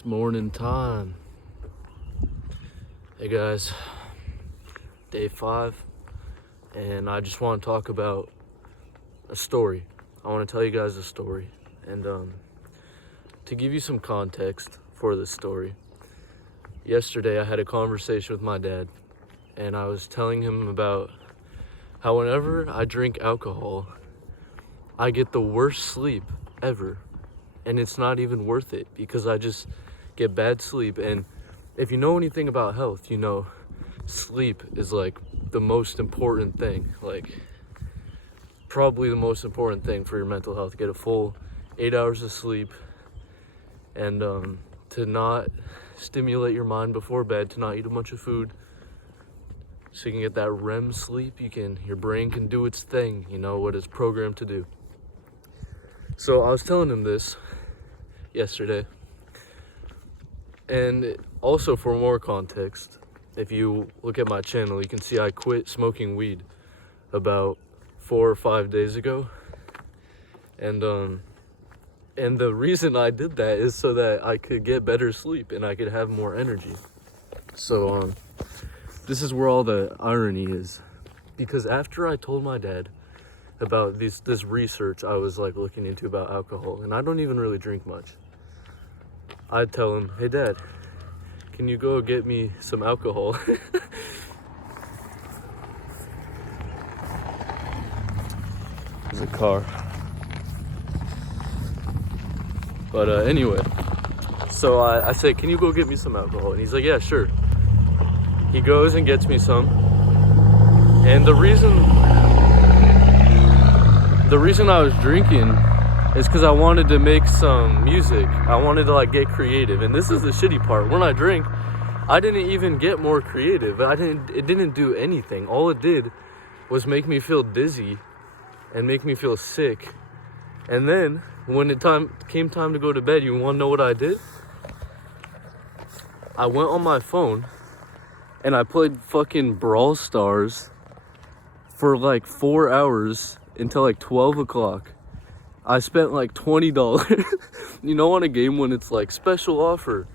It's morning time. Hey guys, day 5, and I just want to talk about a story. I want to tell you guys a story, and to give you some context for this story. Yesterday I had a conversation with my dad, and I was telling him about how whenever I drink alcohol, I get the worst sleep ever, and it's not even worth it because I just get bad sleep. And if you know anything about health, you know sleep is like the most important thing, like probably the most important thing for your mental health. Get a full 8 hours of sleep, and to not stimulate your mind before bed, to not eat a bunch of food, so you can get that REM sleep. Your brain can do its thing, you know what it's programmed to do. So I was telling him this yesterday, and also for more context, if you look at my channel, you can see I quit smoking weed about 4 or 5 days ago, and the reason I did that is so that I could get better sleep and I could have more energy. So this is where all the irony is, because after I told my dad about this research I was like looking into about alcohol, and I don't even really drink much, I'd tell him, "Hey Dad, can you go get me some alcohol?" There's a car. But anyway, so I say, "Can you go get me some alcohol?" And he's like, "Yeah, sure." He goes and gets me some. And the reason I was drinking is because I wanted to make some music. I wanted to like get creative. And this is the shitty part. When I drink, I didn't even get more creative. It didn't do anything. All it did was make me feel dizzy and make me feel sick. And then when it came time to go to bed, you want to know what I did? I went on my phone and I played fucking Brawl Stars for like 4 hours until like 12 o'clock. I spent like $20. You know, on a game when it's like special offer,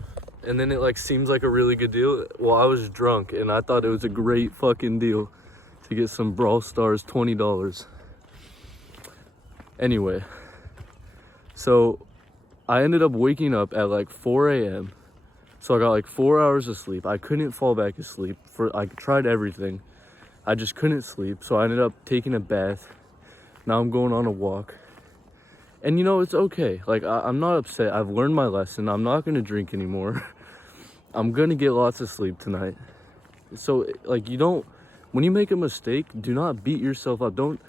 and then it like seems like a really good deal. Well, I was drunk and I thought it was a great fucking deal to get some Brawl Stars, $20. Anyway, so I ended up waking up at like 4 a.m. So I got like 4 hours of sleep. I couldn't fall back asleep. I tried everything. I just couldn't sleep. So I ended up taking a bath. Now I'm going on a walk. And you know, it's okay. Like, I'm not upset. I've learned my lesson. I'm not going to drink anymore. I'm going to get lots of sleep tonight. So, like, when you make a mistake, do not beat yourself up. Don't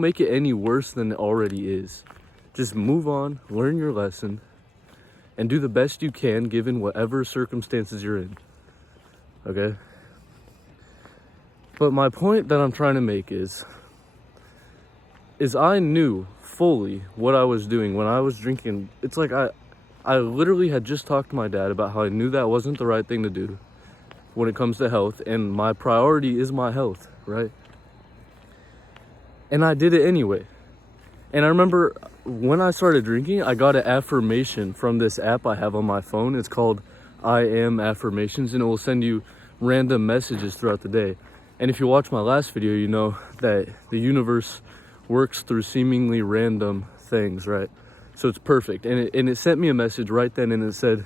make it any worse than it already is. Just move on, learn your lesson, and do the best you can given whatever circumstances you're in. Okay? But my point that I'm trying to make is I knew fully what I was doing when I was drinking. It's like I literally had just talked to my dad about how I knew that wasn't the right thing to do when it comes to health, and my priority is my health, right? And I did it anyway. And I remember when I started drinking, I got an affirmation from this app I have on my phone. It's called I Am Affirmations, and it will send you random messages throughout the day. And if you watch my last video, you know that the universe works through seemingly random things, right? So it's perfect. And it sent me a message right then, and it said,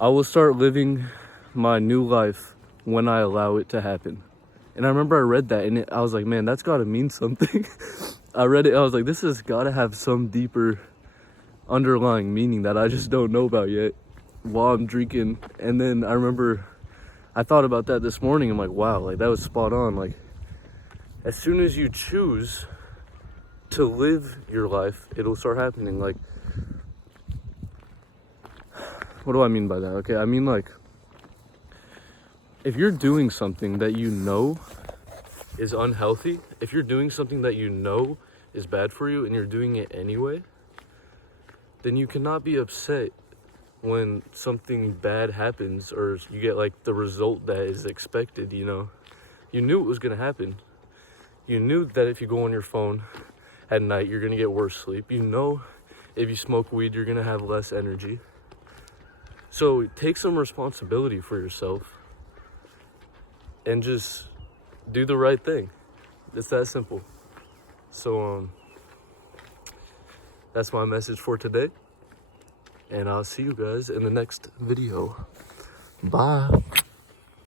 "I will start living my new life when I allow it to happen." And I remember I read that, and I was like, man, that's got to mean something. I read it, I was like, this has got to have some deeper underlying meaning that I just don't know about yet while I'm drinking. And then I remember I thought about that this morning. I'm like, wow, like that was spot on. Like, as soon as you choose to live your life, it'll start happening. Like, what do I mean by that? Okay, I mean, like, if you're doing something that you know is unhealthy, if you're doing something that you know is bad for you and you're doing it anyway, then you cannot be upset when something bad happens or you get like the result that is expected. You know, you knew it was going to happen. You knew that if you go on your phone at night, you're going to get worse sleep. You know, if you smoke weed, you're going to have less energy. So take some responsibility for yourself and just do the right thing. It's that simple. So that's my message for today, and I'll see you guys in the next video. Bye.